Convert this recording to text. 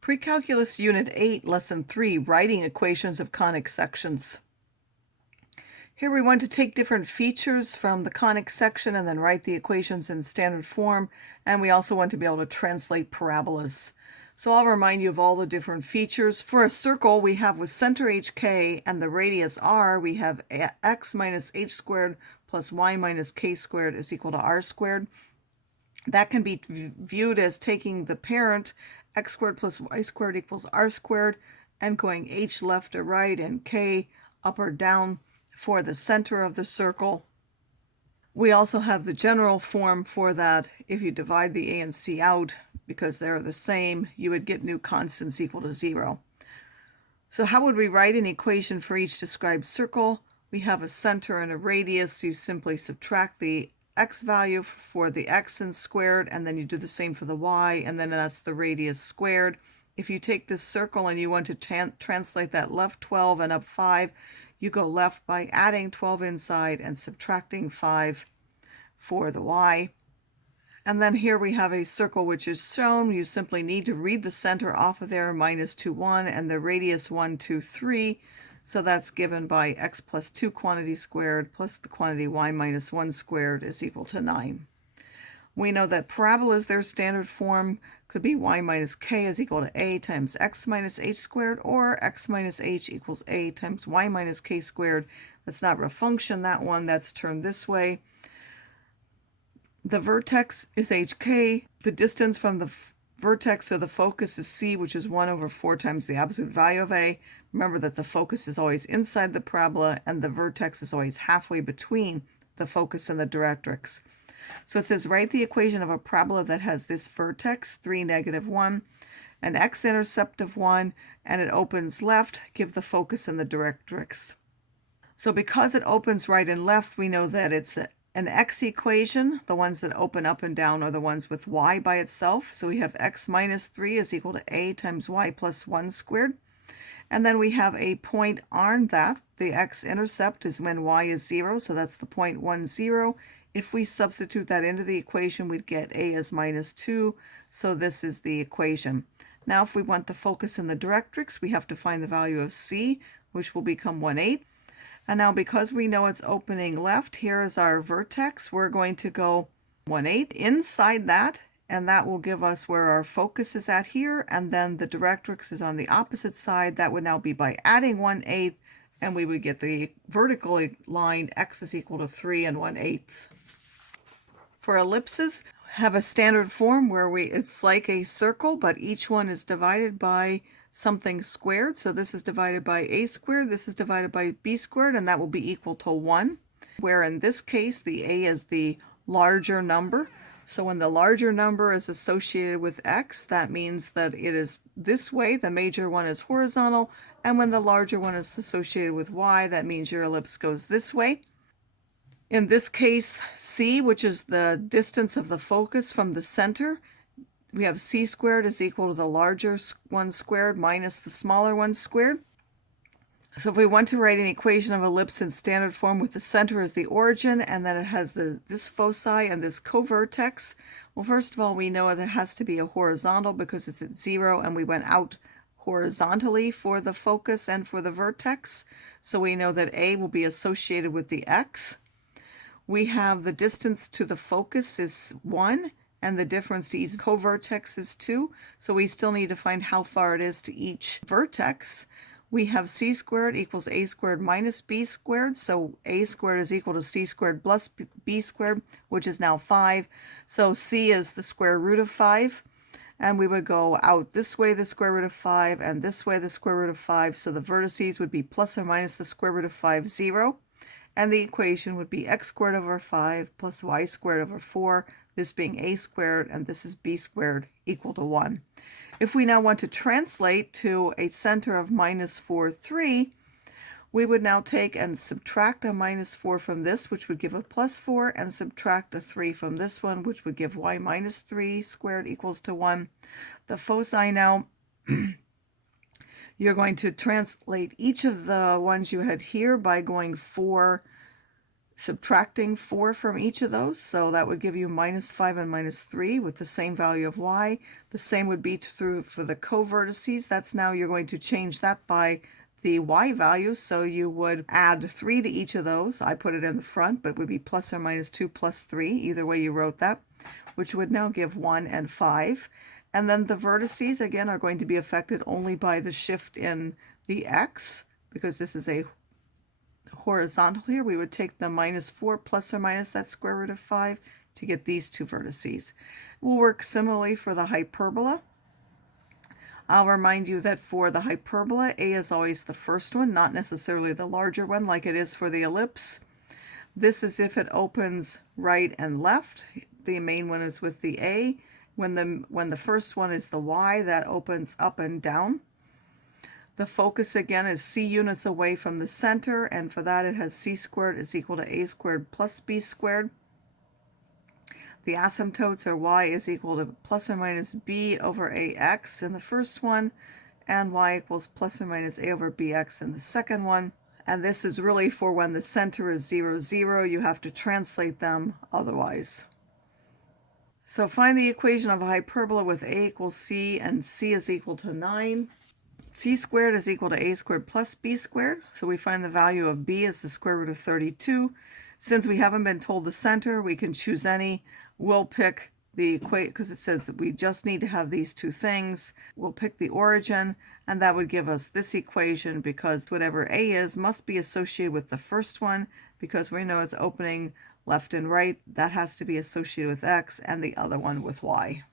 Pre-Calculus Unit 8, Lesson 3, Writing Equations of Conic Sections. Here we want to take different features from the conic section and then write the equations in standard form, and we also want to be able to translate parabolas. So I'll remind you of all the different features. For a circle, we have with center hk and the radius r, we have x minus h squared plus y minus k squared is equal to r squared. That can be viewed as taking the parent x squared plus y squared equals r squared and going h left or right and k up or down for the center of the circle. We also have the general form for that. If you divide the a and c out, because they're the same, you would get new constants equal to 0. So how would we write an equation for each described circle? We have a center and a radius. You simply subtract the x value for the x and squared, and then you do the same for the y, and then that's the radius squared. If you take this circle and you want to translate that left 12 and up 5, you go left by adding 12 inside and subtracting 5 for the y. And then here we have a circle which is shown. You simply need to read the center off of there, minus 2, 1, and the radius 1, 2, 3. So that's given by x plus 2 quantity squared plus the quantity y minus 1 squared is equal to 9. We know that parabolas, their standard form could be y minus k is equal to a times x minus h squared, or x minus h equals a times y minus k squared. That's not a function, that one, that's turned this way. The vertex is hk. The distance from the vertex to the focus is c, which is 1 over 4 times the absolute value of a. Remember that the focus is always inside the parabola, and the vertex is always halfway between the focus and the directrix. So it says, write the equation of a parabola that has this vertex, 3, negative 1, an x-intercept of 1, and it opens left, give the focus and the directrix. So because it opens right and left, we know that it's an x equation. The ones that open up and down are the ones with y by itself. So we have x minus 3 is equal to a times y plus 1 squared. And then we have a point on that. The x-intercept is when y is 0, so that's the point 1, 0. If we substitute that into the equation, we'd get a as minus 2, so this is the equation. Now if we want the focus in the directrix, we have to find the value of c, which will become 1/8. And now because we know it's opening left, here is our vertex. We're going to go 1/8 inside that, and that will give us where our focus is at here, and then the directrix is on the opposite side. That would now be by adding 1/8, and we would get the vertical line x is equal to 3 and 1/8. For ellipses, have a standard form where it's like a circle, but each one is divided by something squared. So this is divided by a squared, this is divided by b squared, and that will be equal to 1. Where in this case, the a is the larger number. So when the larger number is associated with x, that means that it is this way. The major one is horizontal. And when the larger one is associated with y, that means your ellipse goes this way. In this case, c, which is the distance of the focus from the center, we have c squared is equal to the larger one squared minus the smaller one squared. So if we want to write an equation of ellipse in standard form with the center as the origin, and then it has this foci and this covertex, well, first of all, we know that it has to be a horizontal because it's at 0, and we went out horizontally for the focus and for the vertex. So we know that a will be associated with the x. We have the distance to the focus is 1, and the difference to each covertex is 2. So we still need to find how far it is to each vertex. We have c squared equals a squared minus b squared. So a squared is equal to c squared plus b squared, which is now 5. So c is the square root of 5. And we would go out this way the square root of 5, and this way the square root of 5. So the vertices would be plus or minus the square root of 5, 0. And the equation would be x squared over 5 plus y squared over 4, this being a squared, and this is b squared, equal to 1. If we now want to translate to a center of minus 4, 3, we would now take and subtract a minus 4 from this, which would give a plus 4, and subtract a 3 from this one, which would give y minus 3 squared equals to 1. The foci now, you're going to translate each of the ones you had here by going 4, subtracting 4 from each of those, so that would give you -5 and -3 with the same value of y. The same would be true for the co-vertices. That's now you're going to change that by the y value, so you would add 3 to each of those. I put it in the front, but it would be plus or minus 2 plus 3, either way you wrote that, which would now give 1 and 5. And then the vertices, again, are going to be affected only by the shift in the x, because this is a horizontal here. We would take the -4 plus or minus that square root of 5 to get these two vertices. It will work similarly for the hyperbola. I'll remind you that for the hyperbola, a is always the first one, not necessarily the larger one like it is for the ellipse. This is if it opens right and left. The main one is with the a. When the first one is the y, that opens up and down. The focus again is c units away from the center, and for that it has c squared is equal to a squared plus b squared. The asymptotes are y is equal to plus or minus b over ax in the first one, and y equals plus or minus a over bx in the second one. And this is really for when the center is 0, 0. You have to translate them otherwise. So find the equation of a hyperbola with a equals c and c is equal to 9. C squared is equal to a squared plus b squared. So we find the value of b is the square root of 32. Since we haven't been told the center, we can choose any. We'll pick the equation because it says that we just need to have these two things. We'll pick the origin, and that would give us this equation, because whatever a is must be associated with the first one, because we know it's opening left and right. That has to be associated with x, and the other one with y.